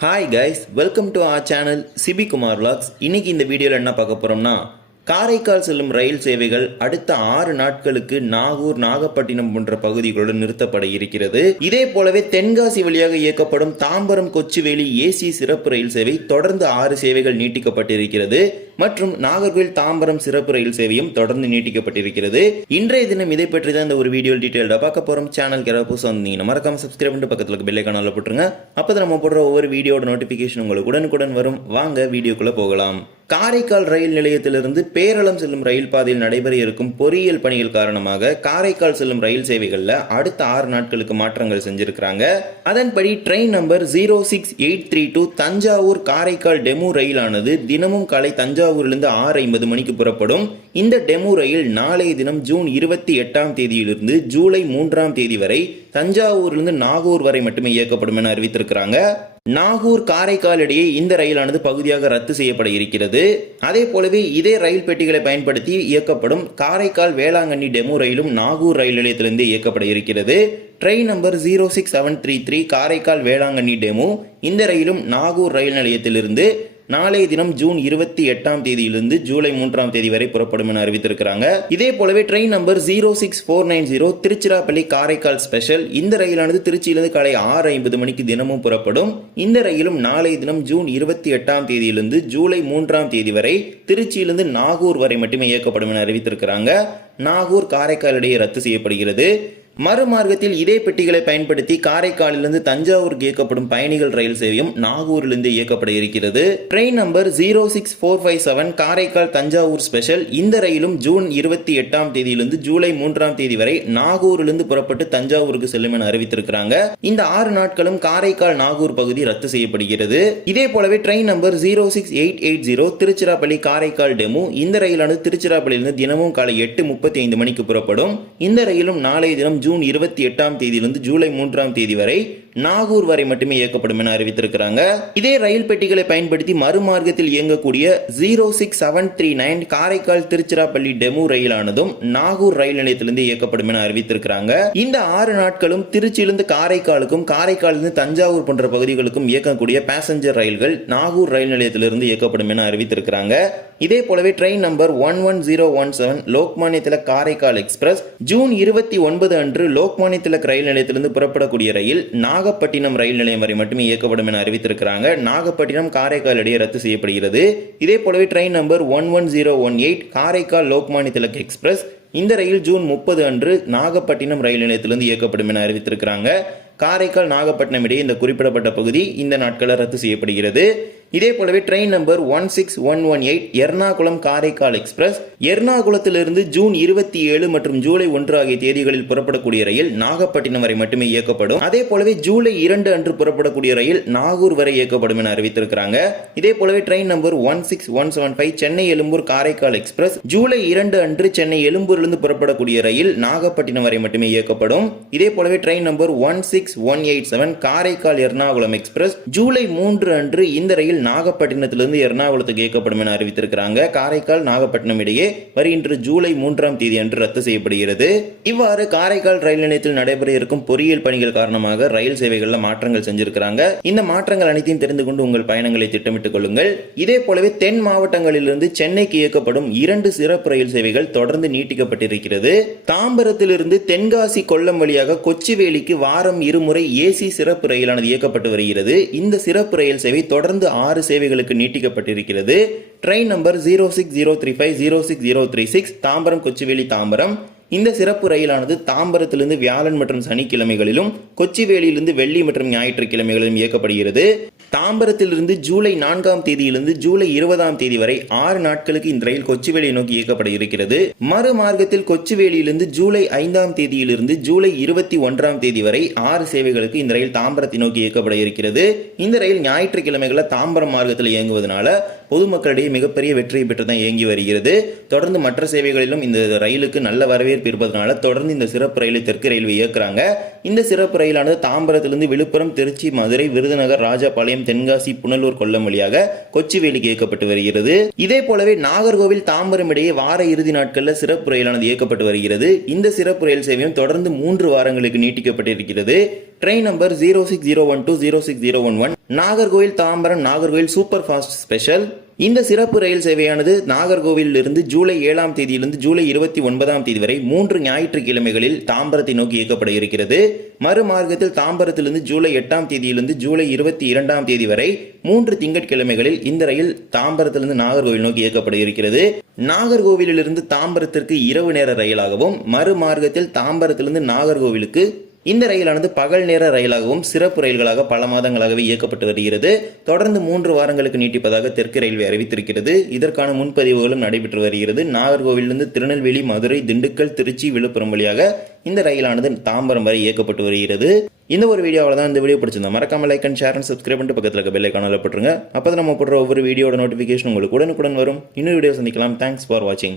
Hi guys welcome to our channel Sibi Kumar vlogs இன்னைக்கு இந்த வீடியோவில் என்ன பார்க்க போகிறோம்னா காரைக்கால் செல்லும் ரயில் சேவைகள் அடுத்த ஆறு நாட்களுக்கு நாகூர் நாகப்பட்டினம் போன்ற பகுதிகளுடன் நிறுத்தப்பட இருக்கிறது. இதே போலவே தென்காசி வழியாக இயக்கப்படும் தாம்பரம் கொச்சுவேலி ஏசி சிறப்பு ரயில் சேவை தொடர்ந்து ஆறு சேவைகள் நீட்டிக்கப்பட்டிருக்கிறது. மற்றும் நாகர்கோவில் தாம்பரம் சிறப்பு ரயில் சேவையும் தொடர்ந்து நீட்டிக்கப்பட்டிருக்கிறது. இன்றைய தினம் இதை பற்றி தான் இந்த ஒரு வீடியோ டீட்டெயில்டாக பார்க்க போகிறோம் சேனல் யாராவது புதுசாக வந்தீங்கன்னா மறக்காம சப்ஸ்கிரைப் பண்ணிட்டு பக்கத்தில் இருக்க பெல் போட்டுருங்க. அப்போ தான் நம்ம போடுற ஒவ்வொரு வீடியோட நோட்டிஃபிகேஷன் உங்களுக்கு உடனுக்குடன் வரும். வாங்க வீடியோக்குள்ளே போகலாம். காரைக்கால் ரயில் நிலையத்திலிருந்து பேரளம் செல்லும் ரயில் பாதையில் நடைபெற இருக்கும் பொறியியல் பணிகள் காரணமாக காரைக்கால் செல்லும் ரயில் சேவைகளில் அடுத்த ஆறு நாட்களுக்கு மாற்றங்கள் செஞ்சிருக்கிறாங்க. அதன்படி train number zero six eight three two Thanjavur Karaikal DEMU ரயிலானது தினமும் காலை தஞ்சாவூரிலிருந்து ஆறு ஐம்பது மணிக்கு புறப்படும். இந்த டெமு ரயில் நாளைய தினம் ஜூன் இருபத்தி எட்டாம் தேதியிலிருந்து ஜூலை மூன்றாம் தேதி வரை தஞ்சாவூரிலிருந்து நாகூர் வரை மட்டுமே இயக்கப்படும் என அறிவித்திருக்கிறாங்க. நாகூர் காரைக்கால் இடையே இந்த ரயிலானது பகுதியாக ரத்து செய்யப்பட இருக்கிறது அதே போலவே இதே ரயில் பெட்டிகளை பயன்படுத்தி இயக்கப்படும் காரைக்கால் வேளாங்கண்ணி டெமு ரயிலும் நாகூர் ரயில் நிலையத்திலிருந்து இயக்கப்பட இருக்கிறது train number zero six seven three three Karaikal Velankanni DEMU. இந்த ரயிலும் நாகூர் ரயில் நிலையத்திலிருந்து நாளைய தினம் ஜூன் இருபத்தி எட்டாம் தேதியிலிருந்து ஜூலை மூன்றாம் தேதி வரை புறப்படும் என அறிவித்திருக்கிறாங்க. இதே போலவே train number zero six four nine zero Tiruchirappalli Karaikal special. இந்த ரயிலானது திருச்சியிலிருந்து காலை ஆறு ஐம்பது மணிக்கு தினமும் புறப்படும். இந்த ரயிலும் நாளைய தினம் ஜூன் இருபத்தி எட்டாம் தேதியிலிருந்து ஜூலை மூன்றாம் தேதி வரை திருச்சியிலிருந்து நாகூர் வரை மட்டுமே இயக்கப்படும் என அறிவித்திருக்கிறாங்க. நாகூர் காரைக்கால் இடையே ரத்து செய்யப்படுகிறது. மறுமார்க்கத்தில் இதே பெட்டிகளை பயன்படுத்தி காரைக்காலிலிருந்து தஞ்சாவூருக்கு இயக்கப்படும் பயணிகள் ரயில் சேவையும் நாகூரிலிருந்து இயக்கப்பட இருக்கிறது. Train number zero six four five seven Karaikal Thanjavur special இந்த ரயிலும் ஜூன் இருபத்தி எட்டாம் தேதியிலிருந்து ஜூலை மூன்றாம் தேதி வரை நாகூரிலிருந்து புறப்பட்டு தஞ்சாவூருக்கு செல்லும் என அறிவித்திருக்கிறாங்க. இந்த ஆறு நாட்களும் காரைக்கால் நாகூர் பகுதி ரத்து செய்யப்படுகிறது. இதே போலவே train number zero six eight eight zero Tiruchirappalli Karaikal DEMU இந்த ரயிலானது திருச்சிராப்பள்ளியிலிருந்து தினமும் காலை எட்டு முப்பத்தி ஐந்து மணிக்கு புறப்படும். இந்த ரயிலும் நாளைய தினம் ஜூன் இருபத்தி எட்டாம் தேதியிலிருந்து ஜூலை மூன்றாம் தேதி வரை நாகூர் வரை மட்டுமே இயக்கப்படும் என அறிவித்திருக்கிறாங்க. இதே ரயில் பெட்டிகளை பயன்படுத்தி மறுமார்க்கத்தில் இயங்கக்கூடிய zero six seven three nine Karaikal Tiruchirappalli DEMU ரயிலானதும் Nagore ரயில் நிலையத்திலிருந்து இயக்கப்படும் என அறிவித்திருக்கிறாங்க. இந்த ஆறு நாட்களும் திருச்சியிலிருந்து காரைக்காலுக்கும் காரைக்காலிலிருந்து தஞ்சாவூர் போன்ற பகுதிகளுக்கும் இயக்கக்கூடிய பேசஞ்சர் ரயில்கள் நாகூர் ரயில் நிலையத்திலிருந்து இயக்கப்படும் என அறிவித்திருக்கிறாங்க. இதே போலவே train number one one zero one seven Lokmanya Tilak Karaikal express June இருபத்தி ஒன்பது அன்று லோக்மானிய திலக் ரயில் நிலையத்திலிருந்து புறப்படக்கூடிய ரயில் நாகப்பட்டினம் ரயில் நிலையம் வரை மட்டுமே இயக்கப்படும் என அறிவித்திருக்கிறாங்க. நாகப்பட்டினம் காரைக்கால் இடையே ரத்து செய்யப்படுகிறது. இதே போலவே train number one one zero one eight Karaikal Lokmanya Tilak express இந்த ரயில் ஜூன் முப்பது அன்று நாகப்பட்டினம் ரயில் நிலையத்திலிருந்து இயக்கப்படும் என அறிவித்திருக்கிறாங்க. காரைக்கால் நாகப்பட்டினம் இடையே இந்த குறிப்பிடப்பட்ட பகுதி இந்த நாட்களில் ரத்து செய்யப்படுகிறது. இதே போலவே train number one six one one eight Ernakulam Karaikal express எர்ணாகுளத்திலிருந்து June இருபத்தி ஏழு மற்றும் ஜூலை ஒன்று ஆகிய தேதிகளில் புறப்படக்கூடிய ரயில் நாகப்பட்டினம் வரை மட்டுமே இயக்கப்படும். அதே போலவே ஜூலை இரண்டு அன்று புறப்படக்கூடிய ரயில் நாகூர் வரை இயக்கப்படும் என அறிவித்திருக்கிறாங்க. இதே போலவே train number one six one seven five Chennai Egmore Karaikal express July இரண்டு அன்று சென்னை எழும்பூரிலிருந்து புறப்படக்கூடிய ரயில் நாகப்பட்டினம் வரை மட்டுமே இயக்கப்படும். இதே போலவே train number one six one eight seven Karaikal Ernakulam express July மூன்று அன்று இந்த ரயில் நாகப்பட்டினத்திலிருந்து எர்ணாகுளத்துக்கு இயக்கப்படும் என அறிவித்திருக்கிறாங்க. காரைக்கால் நாகப்பட்டினம் இடையே வருகின்ற ஜூலை மூன்றாம் தேதி அன்று ரத்து செய்யப்படுகிறது. இவ்வாறு காரைக்கால் ரயில் நிலையத்தில் நடைபெற இருக்கும் பொறியியல் பணிகள் காரணமாக ரயில் சேவைகளில் மாற்றங்கள் செஞ்சிருக்கிறாங்க. இந்த மாற்றங்கள் அனைத்தையும் தெரிந்து கொண்டு உங்கள் பயணங்களை திட்டமிட்டுக் கொள்ளுங்கள். இதே போலவே தென் மாவட்டங்களிலிருந்து சென்னைக்கு இயக்கப்படும் இரண்டு சிறப்பு ரயில் சேவைகள் தொடர்ந்து நீட்டிக்கப்பட்டிருக்கிறது. தாம்பரத்திலிருந்து தென்காசி கொல்லம் வழியாக கொச்சிவேலிக்கு வாரம் இருமுறை ஏசி சிறப்பு ரயிலானது இயக்கப்பட்டு வருகிறது. இந்த சிறப்பு ரயில் சேவை தொடர்ந்து ஆறு சேவைகளுக்கு நீட்டிக்கப்பட்டிருக்கிறது. Train number zero six zero three five zero six zero three six Tambaram Kochuveli Tambaram. இந்த சிறப்பு ரயிலானது தாம்பரத்திலிருந்து வியாழன் மற்றும் சனிக்கிழமைகளிலும் கொச்சிவேலியிலிருந்து வெள்ளி மற்றும் ஞாயிற்றுக்கிழமைகளிலும் இயக்கப்படுகிறது. தாம்பரத்திலிருந்து ஜூலை நான்காம் தேதியிலிருந்து ஜூலை இருபதாம் தேதி வரை ஆறு நாட்களுக்கு இந்த ரயில் கொச்சிவேலியை நோக்கி இயக்கப்பட இருக்கிறது. மறுமார்க்கத்தில் கொச்சிவேலியிலிருந்து ஜூலை ஐந்தாம் தேதியிலிருந்து ஜூலை இருபத்தி ஒன்றாம் தேதி வரை ஆறு சேவைகளுக்கு இந்த ரயில் தாம்பரத்தை நோக்கி இயக்கப்பட இருக்கிறது. இந்த ரயில் ஞாயிற்றுக்கிழமைகளில் தாம்பரம் மார்க்கத்தில் இயங்குவதனால பொதுமக்களிடையே மிகப்பெரிய வெற்றியை பெற்று தான் இயங்கி வருகிறது. தொடர்ந்து மற்ற சேவைகளிலும் இந்த ரயிலுக்கு நல்ல வரவேற்பு இருப்பதனால தொடர்ந்து இந்த சிறப்பு ரயிலை தெற்கு ரயில்வே இயக்குறாங்க. இந்த சிறப்பு ரயிலானது தாம்பரத்திலிருந்து விழுப்புரம் திருச்சி மதுரை விருதுநகர் ராஜபாளையம் தென்காசி புனலூர் கொல்லம் வழியாக கொச்சிவேலிக்கு இயக்கப்பட்டு வருகிறது. இதே போலவே நாகர்கோவில் தாம்பரம் இடையே வார இறுதி நாட்களில் சிறப்பு ரயிலானது இயக்கப்பட்டு வருகிறது. இந்த சிறப்பு ரயில் சேவையும் தொடர்ந்து மூன்று வாரங்களுக்கு நீட்டிக்கப்பட்டிருக்கிறது. Train number zero six zero one two zero six zero one one Nagercoil Tambaram Nagercoil super fast special இந்த சிறப்பு ரயில் சேவையானது நாகர்கோவிலிருந்து ஜூலை ஏழாம் தேதியிலிருந்து ஜூலை இருபத்தி ஒன்பதாம் தேதி வரை மூன்று ஞாயிற்றுக்கிழமைகளில் தாம்பரத்தை நோக்கி இயக்கப்பட இருக்கிறது மறுமார்க்கத்தில் தாம்பரத்திலிருந்து ஜூலை எட்டாம் தேதியிலிருந்து ஜூலை இருபத்தி இரண்டாம் தேதி வரை மூன்று திங்கட்கிழமைகளில் இந்த ரயில் தாம்பரத்திலிருந்து நாகர்கோவில் நோக்கி இயக்கப்பட இருக்கிறது நாகர்கோவிலிருந்து தாம்பரத்திற்கு இரவு நேர ரயிலாகவும் மறுமார்க்கத்தில் தாம்பரத்திலிருந்து நாகர்கோவிலுக்கு இந்த ரயிலானது பகல் நேர ரயிலாகவும் சிறப்பு ரயில்களாக பல மாதங்களாகவே இயக்கப்பட்டு வருகிறது. தொடர்ந்து மூன்று வாரங்களுக்கு நீட்டிப்பதாக தெற்கு ரயில்வே அறிவித்திருக்கிறது. இதற்கான முன்பதிவுகளும் நடைபெற்று வருகிறது. நாகர்கோவிலிருந்து திருநெல்வேலி மதுரை திண்டுக்கல் திருச்சி விழுப்புரம் வழியாக இந்த ரயிலானது தாம்பரம் வரை இயக்கப்பட்டு வருகிறது. இந்த ஒரு வீடியோவில் தான் இந்த வீடியோ பிடிச்சிருந்தா மறக்காம like and share and subscribe பண்ணிட்டு பக்கத்தில் இருக்க பெல்லை காணல போட்டுருங்க. அப்போ நம்ம போடுற ஒவ்வொரு வீடியோட நோட்டிஃபிகேஷன் உங்களுக்கு உடனுக்குடன் வரும். இன்னொரு வீடியோ சந்திக்கலாம். தேங்க்ஸ் ஃபார் வாட்சிங்